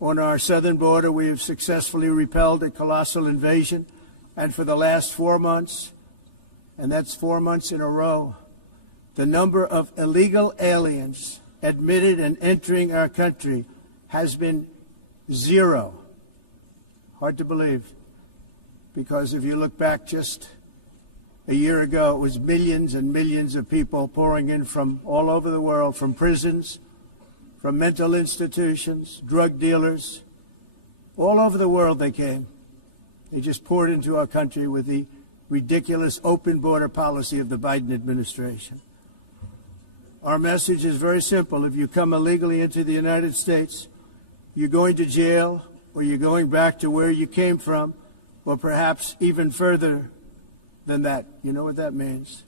On our southern border, we have successfully repelled a colossal invasion, and for the last 4 months, and that's 4 months in a row, the number of illegal aliens admitted and entering our country has been 0. Hard to believe, because if you look back just a year ago, it was millions and millions of people pouring in from all over the world, from prisons, from mental institutions, drug dealers. All over the world they came. They just poured into our country with the ridiculous open border policy of the Biden administration. Our message is very simple. If you come illegally into the United States, you're going to jail, or you're going back to where you came from, or perhaps even further than that. You know what that means.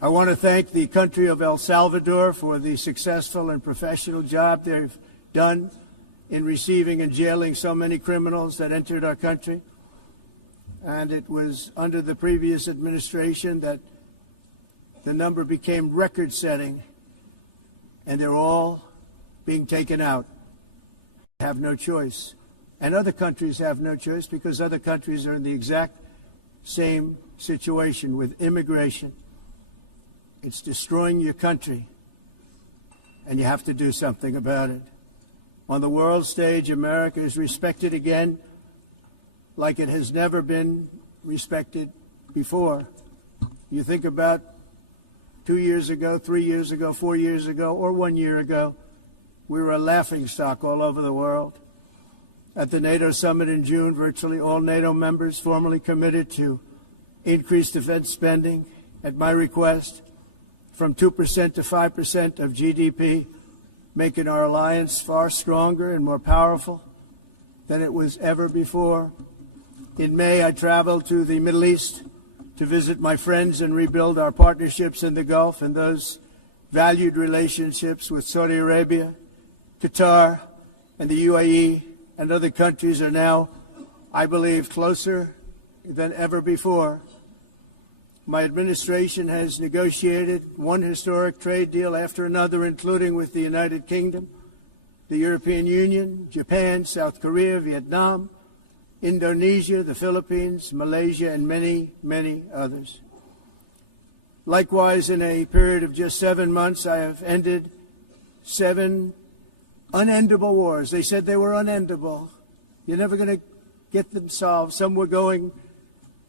I want to thank the country of El Salvador for the successful and professional job they've done in receiving and jailing so many criminals that entered our country. And it was under the previous administration that the number became record-setting, and they're all being taken out. They have no choice. And other countries have no choice, because other countries are in the exact same situation with immigration. It's destroying your country, and you have to do something about it. On the world stage, America is respected again like it has never been respected before. You think about 2 years ago, 3 years ago, 4 years ago, or 1 year ago, we were a laughingstock all over the world. At the NATO summit in June, virtually all NATO members formally committed to increase defense spending, at my request, from 2% to 5% of GDP, making our alliance far stronger and more powerful than it was ever before. In May, I traveled to the Middle East to visit my friends and rebuild our partnerships in the Gulf and those valued relationships with Saudi Arabia, Qatar, and the UAE, and other countries are now, I believe, closer than ever before. My administration has negotiated one historic trade deal after another, including with the United Kingdom, the European Union, Japan, South Korea, Vietnam, Indonesia, the Philippines, Malaysia, and many, many others. Likewise, in a period of just 7 months, I have ended 7 unendable wars. They said they were unendable. You're never going to get them solved. Some were going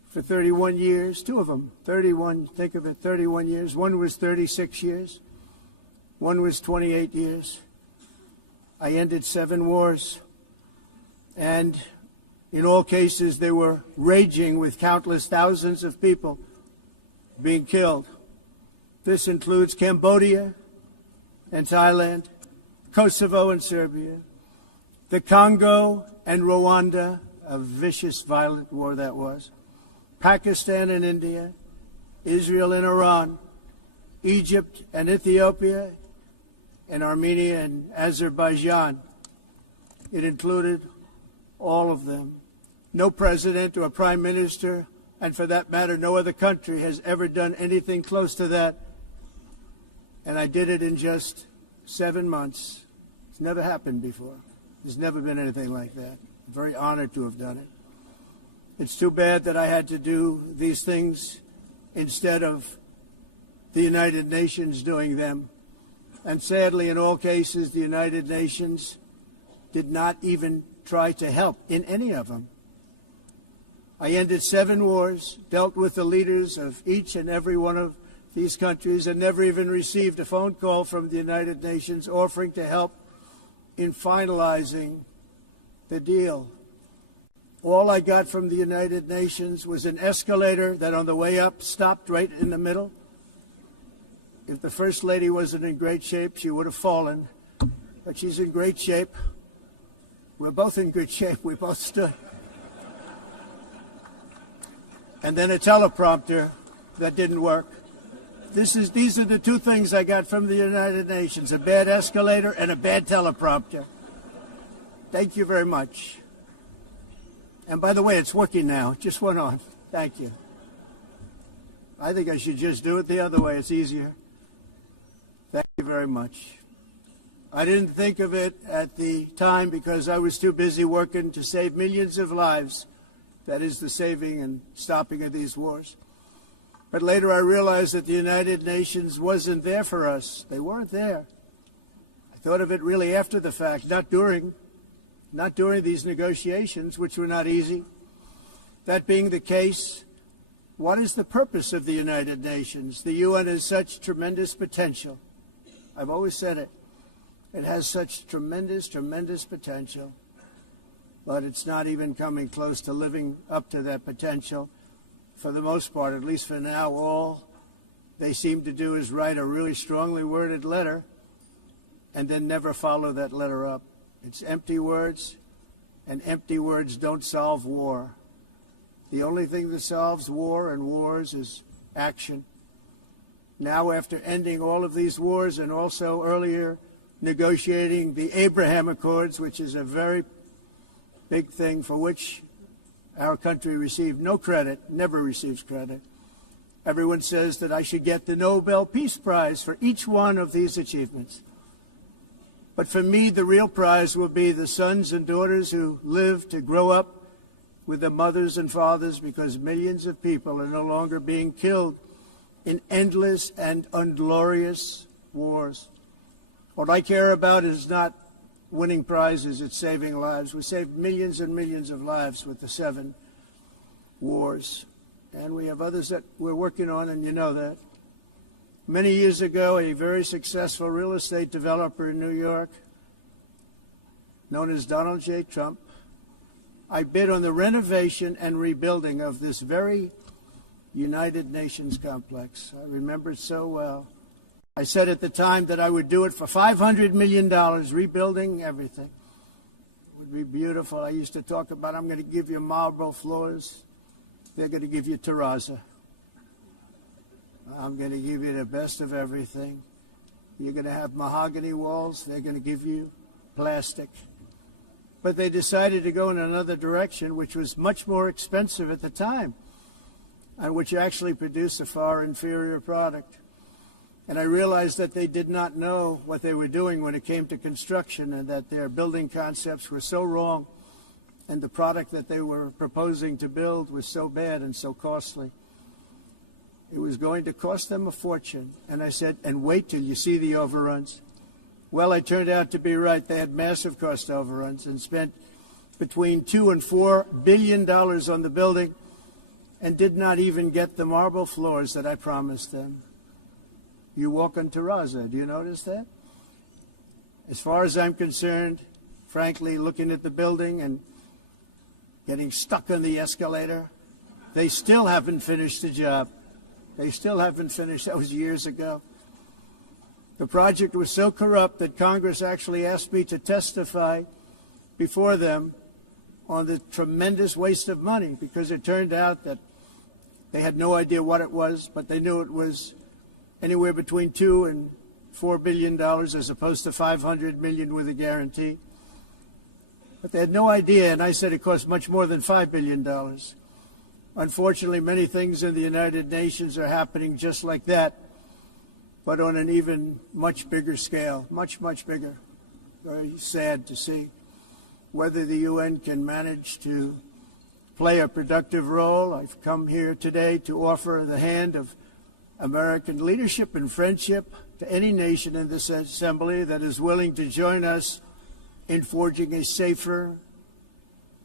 for 31 years, 2 of them, 31, think of it, 31 years. One was 36 years. One was 28 years. I ended 7 wars. And in all cases, they were raging with countless thousands of people being killed. This includes Cambodia and Thailand, Kosovo and Serbia, the Congo and Rwanda, a vicious, violent war that was, Pakistan and India, Israel and Iran, Egypt and Ethiopia, and Armenia and Azerbaijan. It included all of them. No president or prime minister, and for that matter, no other country has ever done anything close to that. And I did it in just 7 months. It's never happened before. There's never been anything like that. I'm very honored to have done it. It's too bad that I had to do these things instead of the United Nations doing them. And sadly, in all cases, the United Nations did not even try to help in any of them. I ended 7 wars, dealt with the leaders of each and every one of these countries, and never even received a phone call from the United Nations offering to help in finalizing the deal. All I got from the United Nations was an escalator that on the way up stopped right in the middle. If the First Lady wasn't in great shape, she would have fallen. But she's in great shape. We're both in good shape. We both stood. And then a teleprompter that didn't work. These are the 2 things I got from the United Nations, a bad escalator and a bad teleprompter. Thank you very much. And by the way, it's working now. It just went on. Thank you. I think I should just do it the other way. It's easier. Thank you very much. I didn't think of it at the time because I was too busy working to save millions of lives. That is the saving and stopping of these wars. But later I realized that the United Nations wasn't there for us. They weren't there. I thought of it really after the fact, not during these negotiations, which were not easy. That being the case, what is the purpose of the United Nations? The UN has such tremendous potential. I've always said it. It has such tremendous, tremendous potential, but it's not even coming close to living up to that potential. For the most part, at least for now, all they seem to do is write a really strongly worded letter and then never follow that letter up. It's empty words, and empty words don't solve war. The only thing that solves war and wars is action. Now, after ending all of these wars and also earlier negotiating the Abraham Accords, which is a very big thing for which our country received no credit, never receives credit. Everyone says that I should get the Nobel Peace Prize for each one of these achievements. But for me, the real prize will be the sons and daughters who live to grow up with their mothers and fathers, because millions of people are no longer being killed in endless and unglorious wars. What I care about is not winning prizes, it's saving lives. We saved millions and millions of lives with the 7 wars. And we have others that we're working on, and you know that. Many years ago, a very successful real estate developer in New York, known as Donald J. Trump, I bid on the renovation and rebuilding of this very United Nations complex. I remember it so well. I said at the time that I would do it for $500 million, rebuilding everything. It would be beautiful. I used to talk about, I'm going to give you marble floors. They're going to give you terrazzo. I'm going to give you the best of everything. You're going to have mahogany walls. They're going to give you plastic. But they decided to go in another direction, which was much more expensive at the time, and which actually produced a far inferior product. And I realized that they did not know what they were doing when it came to construction, and that their building concepts were so wrong, and the product that they were proposing to build was so bad and so costly. It was going to cost them a fortune. And I said, and wait till you see the overruns. Well, I turned out to be right. They had massive cost overruns and spent between $2 and $4 billion on the building and did not even get the marble floors that I promised them. You walk on terrazzo. Do you notice that? As far as I'm concerned, frankly, looking at the building and getting stuck on the escalator, they still haven't finished the job. They still haven't finished. That was years ago. The project was so corrupt that Congress actually asked me to testify before them on the tremendous waste of money, because it turned out that they had no idea what it was, but they knew it was anywhere between $2 and $4 billion as opposed to $500 million with a guarantee. But they had no idea, and I said it cost much more than $5 billion. Unfortunately, many things in the United Nations are happening just like that, but on an even much bigger scale, much, much bigger. Very sad to see. Whether the UN can manage to play a productive role, I've come here today to offer the hand of American leadership and friendship to any nation in this assembly that is willing to join us in forging a safer,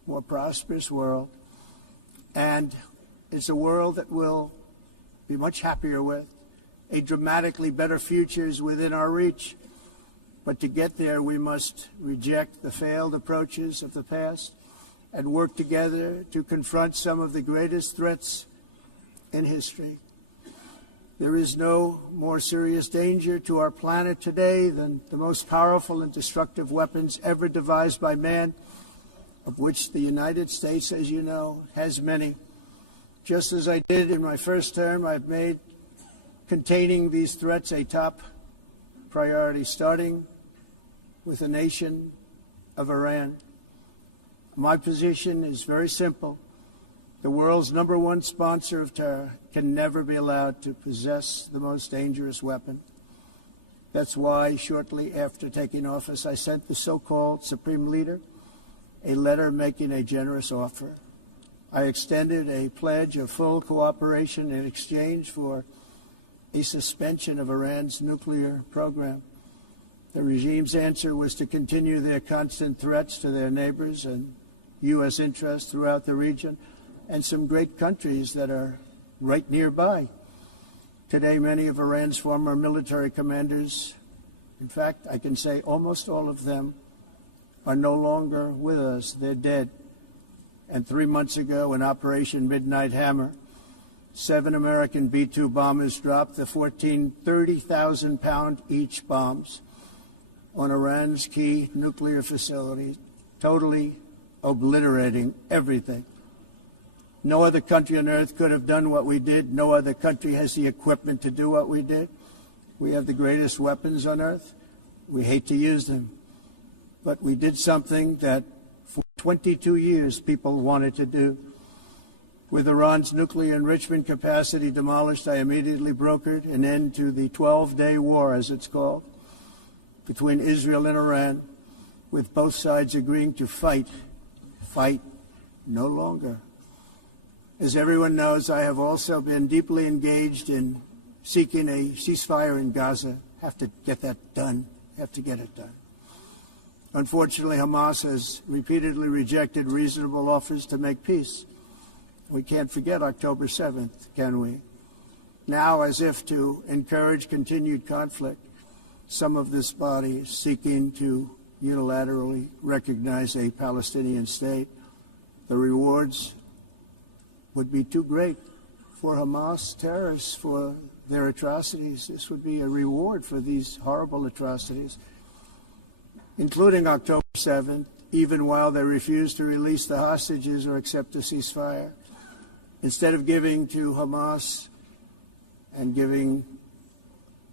more prosperous world. And it's a world that we'll be much happier with. A dramatically better future is within our reach. But to get there, we must reject the failed approaches of the past and work together to confront some of the greatest threats in history. There is no more serious danger to our planet today than the most powerful and destructive weapons ever devised by man, of which the United States, as you know, has many. Just as I did in my first term, I've made containing these threats a top priority, starting with the nation of Iran. My position is very simple. The world's #1 sponsor of terror can never be allowed to possess the most dangerous weapon. That's why, shortly after taking office, I sent the so-called Supreme Leader a letter making a generous offer. I extended a pledge of full cooperation in exchange for a suspension of Iran's nuclear program. The regime's answer was to continue their constant threats to their neighbors and U.S. interests throughout the region and some great countries that are right nearby. Today, many of Iran's former military commanders, in fact, I can say almost all of them, are no longer with us. They're dead. And 3 months ago, in Operation Midnight Hammer, 7 American B-2 bombers dropped the 14 30,000-pound each bombs on Iran's key nuclear facilities, totally obliterating everything. No other country on earth could have done what we did. No other country has the equipment to do what we did. We have the greatest weapons on earth. We hate to use them. But we did something that for 22 years people wanted to do. With Iran's nuclear enrichment capacity demolished, I immediately brokered an end to the 12-day war, as it's called, between Israel and Iran, with both sides agreeing to fight no longer. As everyone knows, I have also been deeply engaged in seeking a ceasefire in Gaza. Have to get that done. Have to get it done. Unfortunately, Hamas has repeatedly rejected reasonable offers to make peace. We can't forget October 7th, can we? Now, as if to encourage continued conflict, some of this body is seeking to unilaterally recognize a Palestinian state. The rewards would be too great for Hamas terrorists for their atrocities. This would be a reward for these horrible atrocities, including October 7th, even while they refuse to release the hostages or accept a ceasefire. Instead of giving to Hamas and giving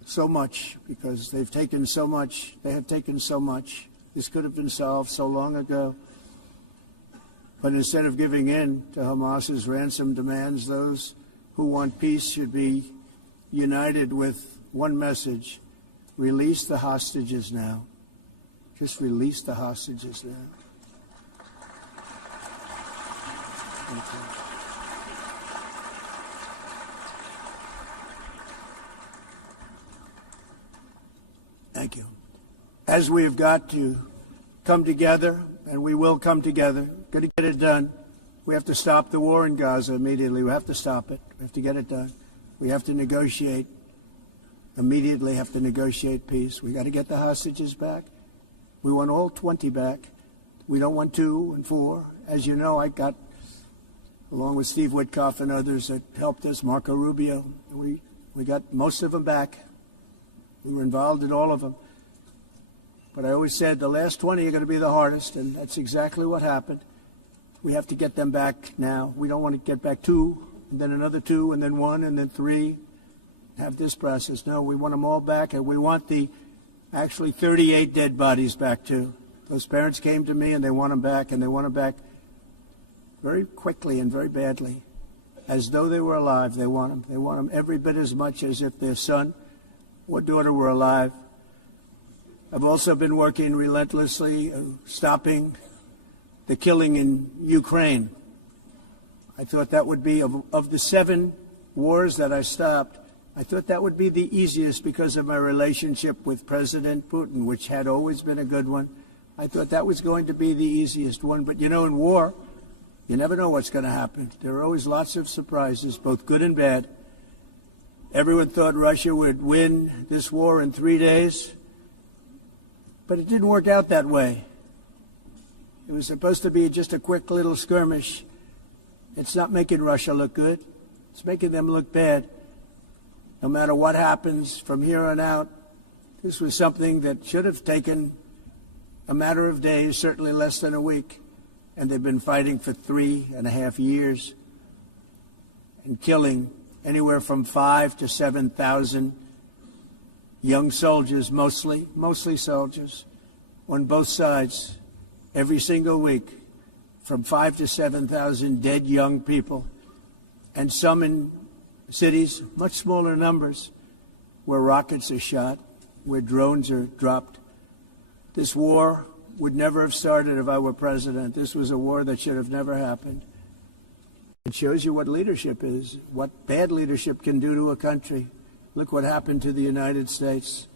so much, because they've taken so much, they have taken so much. This could have been solved so long ago. But instead of giving in to Hamas's ransom demands, those who want peace should be united with one message: release the hostages now. Just release the hostages now. Thank you. Thank you. As we have got to come together, and we will come together, going to get it done. We have to stop the war in Gaza immediately. We have to stop it. We have to get it done. We have to negotiate, immediately have to negotiate peace. We got to get the hostages back. We want all 20 back. We don't want 2 and 4. As you know, I got, along with Steve Witkoff and others that helped us, Marco Rubio, we got most of them back. We were involved in all of them. But I always said the last 20 are going to be the hardest, and that's exactly what happened. We have to get them back now. We don't want to get back 2, and then another 2, and then 1, and then 3. Have this process. No, we want them all back, and we want the actually 38 dead bodies back too. Those parents came to me, and they want them back, and they want them back very quickly and very badly, as though they were alive. They want them. They want them every bit as much as if their son or daughter were alive. I've also been working relentlessly, stopping the killing in Ukraine. I thought that would be, of the 7 wars that I stopped, I thought that would be the easiest because of my relationship with President Putin, which had always been a good one. I thought that was going to be the easiest one. But, you know, in war, you never know what's going to happen. There are always lots of surprises, both good and bad. Everyone thought Russia would win this war in 3 days, but it didn't work out that way. It was supposed to be just a quick little skirmish. It's not making Russia look good. It's making them look bad. No matter what happens from here on out, this was something that should have taken a matter of days, certainly less than a week. And they've been fighting for 3.5 years and killing anywhere from 5,000 to 7,000 young soldiers, mostly soldiers, on both sides, every single week, from 5,000 to 7,000 dead young people, and some in cities, much smaller numbers, where rockets are shot. where drones are dropped. This war would never have started if I were president. This was a war that should have never happened. It shows you what leadership is, what bad leadership can do to a country. Look what happened to the United States,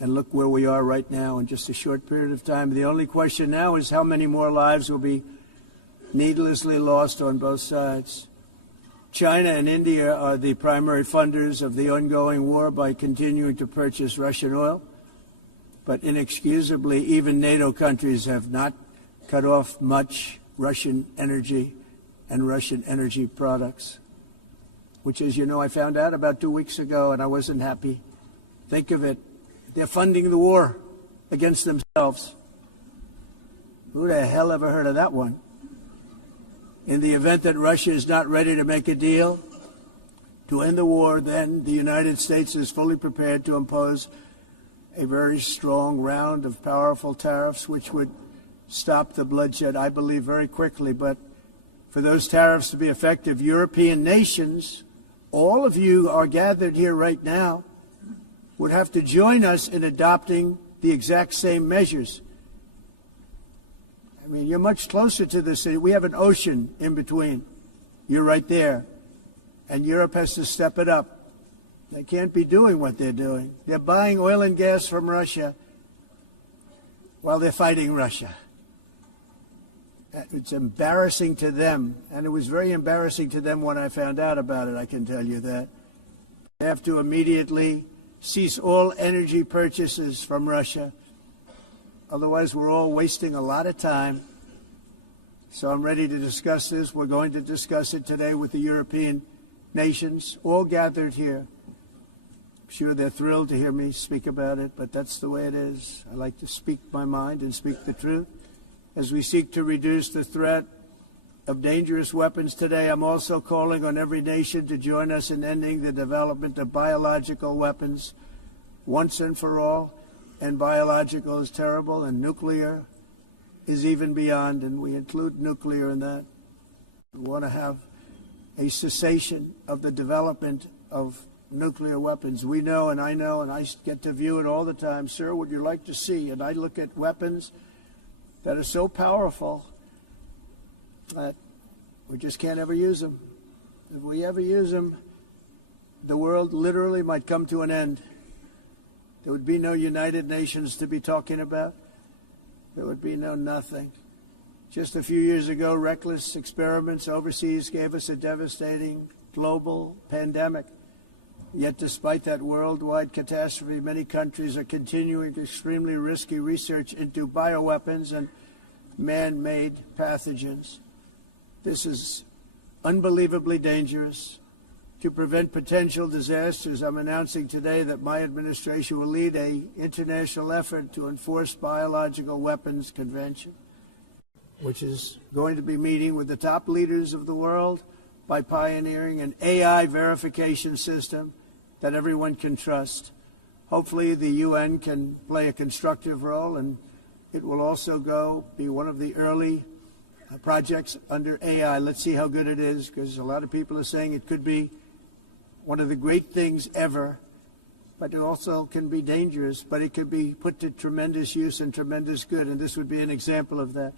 and look where we are right now in just a short period of time. The only question now is how many more lives will be needlessly lost on both sides. China and India are the primary funders of the ongoing war by continuing to purchase Russian oil. But inexcusably, even NATO countries have not cut off much Russian energy and Russian energy products, which, as you know, I found out about 2 weeks ago, and I wasn't happy. Think of it. They're funding the war against themselves. Who the hell ever heard of that one? In the event that Russia is not ready to make a deal to end the war, then the United States is fully prepared to impose a very strong round of powerful tariffs, which would stop the bloodshed, I believe, very quickly. But for those tariffs to be effective, European nations, all of you are gathered here right now, would have to join us in adopting the exact same measures. I mean, you're much closer to this. We have an ocean in between. You're right there. And Europe has to step it up. They can't be doing what they're doing. They're buying oil and gas from Russia while they're fighting Russia. It's embarrassing to them, and it was very embarrassing to them when I found out about it, I can tell you that. They have to immediately cease all energy purchases from Russia. Otherwise, we're all wasting a lot of time. So I'm ready to discuss this. We're going to discuss it today with the European nations, all gathered here. I'm sure they're thrilled to hear me speak about it, but that's the way it is. I like to speak my mind and speak the truth. As we seek to reduce the threat of dangerous weapons today, I'm also calling on every nation to join us in ending the development of biological weapons once and for all. And biological is terrible, and nuclear is even beyond, and we include nuclear in that. We want to have a cessation of the development of nuclear weapons. We know, and I get to view it all the time. Sir, would you like to see? And I look at weapons that are so powerful that we just can't ever use them. If we ever use them, the world literally might come to an end. There would be no United Nations to be talking about. There would be no nothing. Just a few years ago, reckless experiments overseas gave us a devastating global pandemic. Yet despite that worldwide catastrophe, many countries are continuing extremely risky research into bioweapons and man-made pathogens. This is unbelievably dangerous. To prevent potential disasters, I'm announcing today that my administration will lead an international effort to enforce Biological Weapons Convention, which is going to be meeting with the top leaders of the world by pioneering an AI verification system that everyone can trust. Hopefully the UN can play a constructive role, and it will also be one of the early projects under AI. Let's see how good it is, because a lot of people are saying it could be one of the great things ever, but it also can be dangerous, but it could be put to tremendous use and tremendous good, and this would be an example of that.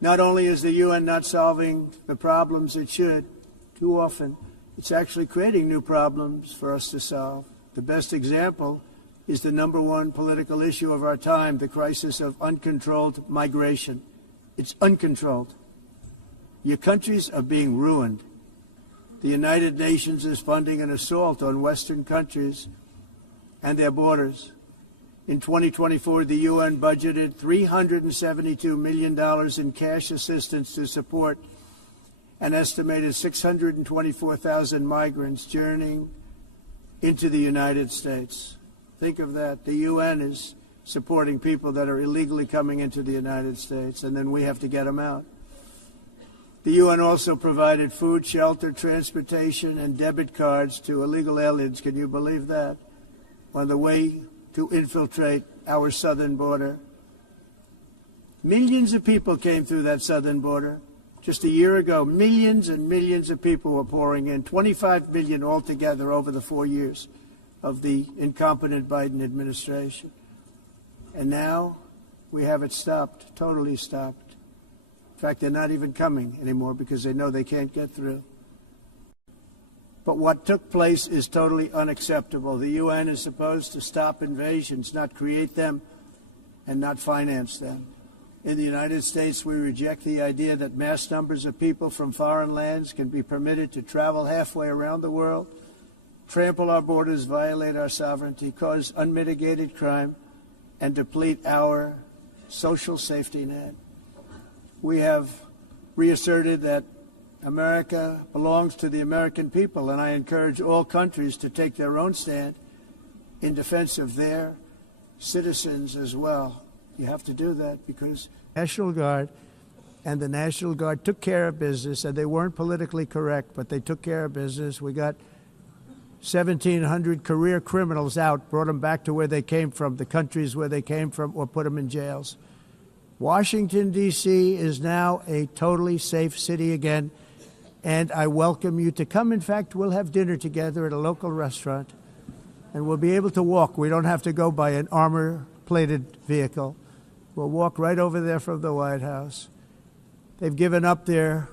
Not only is the UN not solving the problems it should, too often, it's actually creating new problems for us to solve. The best example is the number one political issue of our time, the crisis of uncontrolled migration. It's uncontrolled. Your countries are being ruined. The United Nations is funding an assault on Western countries and their borders. In 2024, the UN budgeted $372 million in cash assistance to support an estimated 624,000 migrants journeying into the United States. Think of that. The UN is supporting people that are illegally coming into the United States, and then we have to get them out. The UN also provided food, shelter, transportation, and debit cards to illegal aliens. Can you believe that? On the way to infiltrate our southern border. Millions of people came through that southern border. Just a year ago, millions and millions of people were pouring in, 25 million altogether over the 4 years of the incompetent Biden administration. And now we have it stopped, totally stopped. In fact, they're not even coming anymore because they know they can't get through. But what took place is totally unacceptable. The UN is supposed to stop invasions, not create them and not finance them. In the United States, we reject the idea that mass numbers of people from foreign lands can be permitted to travel halfway around the world, trample our borders, violate our sovereignty, cause unmitigated crime, and deplete our social safety net. We have reasserted that America belongs to the American people, and I encourage all countries to take their own stand in defense of their citizens as well. You have to do that because National Guard and the National Guard took care of business, and they weren't politically correct, but they took care of business. We got 1,700 career criminals out, brought them back to where they came from, the countries where they came from, or put them in jails. Washington, D.C. is now a totally safe city again, and I welcome you to come. In fact, we'll have dinner together at a local restaurant, and we'll be able to walk. We don't have to go by an armor-plated vehicle. We'll walk right over there from the White House. They've given up their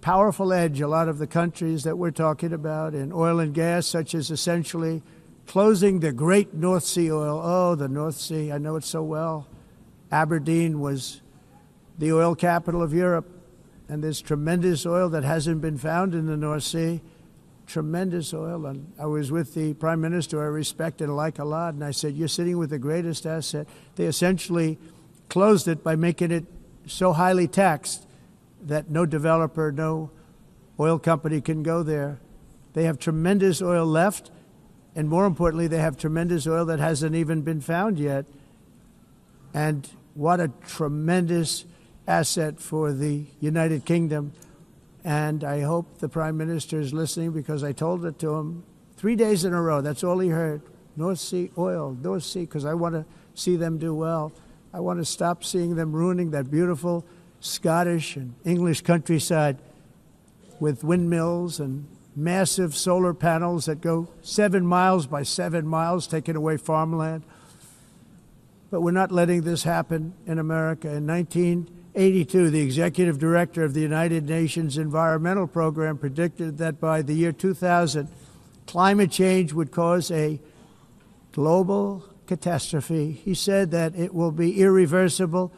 powerful edge, a lot of the countries that we're talking about, in oil and gas, such as essentially closing the great North Sea oil. Oh, the North Sea, I know it so well. Aberdeen was the oil capital of Europe, and there's tremendous oil that hasn't been found in the North Sea. Tremendous oil. And I was with the Prime Minister I respect and like a lot, and I said, you're sitting with the greatest asset. They essentially closed it by making it so highly taxed that no developer, no oil company can go there. They have tremendous oil left, and more importantly, they have tremendous oil that hasn't even been found yet. And what a tremendous asset for the United Kingdom. And I hope the Prime Minister is listening, because I told it to him 3 days in a row. That's all he heard. North Sea oil, North Sea, because I want to see them do well. I want to stop seeing them ruining that beautiful Scottish and English countryside with windmills and massive solar panels that go 7 miles by 7 miles, taking away farmland. But we're not letting this happen in America. In 1982, the executive director of the United Nations Environmental Program predicted that by the year 2000, climate change would cause a global catastrophe. He said that it will be irreversible,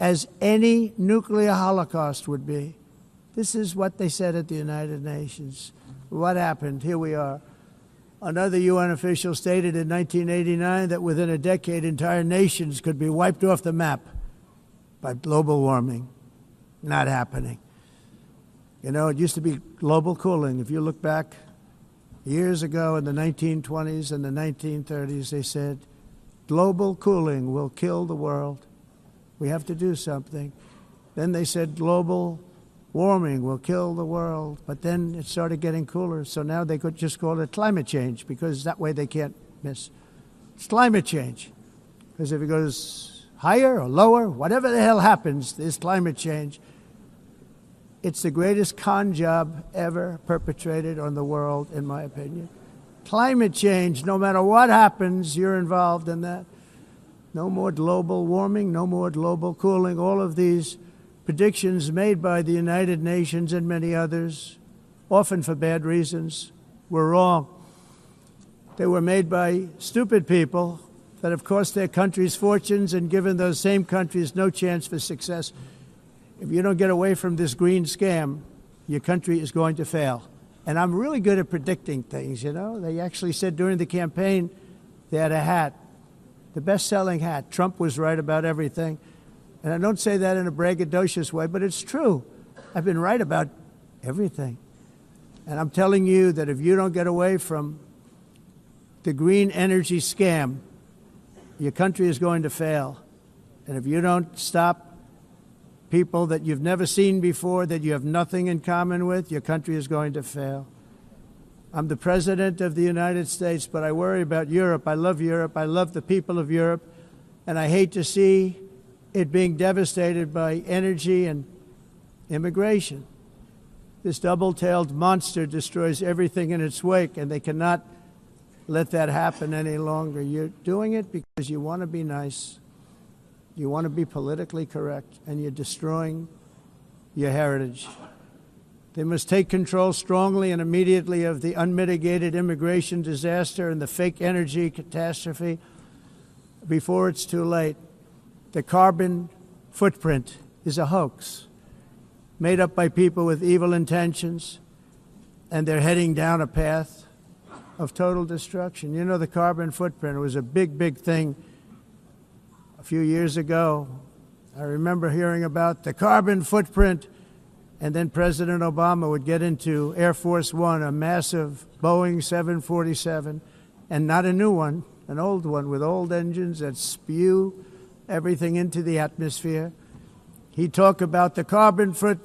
as any nuclear holocaust would be. This is what they said at the United Nations. What happened? Here we are. Another UN official stated in 1989 that within a decade, entire nations could be wiped off the map by global warming. Not happening. You know, it used to be global cooling. If you look back years ago in the 1920s and the 1930s, they said, global cooling will kill the world. We have to do something. Then they said global warming will kill the world. But then it started getting cooler. So now they could just call it climate change, because that way they can't miss. It's climate change. Because if it goes higher or lower, whatever the hell happens, there's climate change. It's the greatest con job ever perpetrated on the world, in my opinion. Climate change, no matter what happens, you're involved in that. No more global warming, no more global cooling. All of these predictions made by the United Nations and many others, often for bad reasons, were wrong. They were made by stupid people that have cost their countries fortunes and given those same countries no chance for success. If you don't get away from this green scam, your country is going to fail. And I'm really good at predicting things, you know. They actually said during the campaign they had a hat, the best-selling hat. Trump was right about everything. And I don't say that in a braggadocious way, but it's true. I've been right about everything. And I'm telling you that if you don't get away from the green energy scam, your country is going to fail. And if you don't stop people that you've never seen before, that you have nothing in common with, your country is going to fail. I'm the President of the United States, but I worry about Europe. I love Europe. I love the people of Europe. And I hate to see it being devastated by energy and immigration. This double-tailed monster destroys everything in its wake, and they cannot let that happen any longer. You're doing it because you want to be nice, you want to be politically correct, and you're destroying your heritage. They must take control strongly and immediately of the unmitigated immigration disaster and the fake energy catastrophe before it's too late. The carbon footprint is a hoax made up by people with evil intentions, and they're heading down a path of total destruction. You know, the carbon footprint was a big, big thing a few years ago. I remember hearing about the carbon footprint, and then President Obama would get into Air Force One, a massive Boeing 747, and not a new one, an old one with old engines that spew everything into the atmosphere. He'd talk about the carbon footprint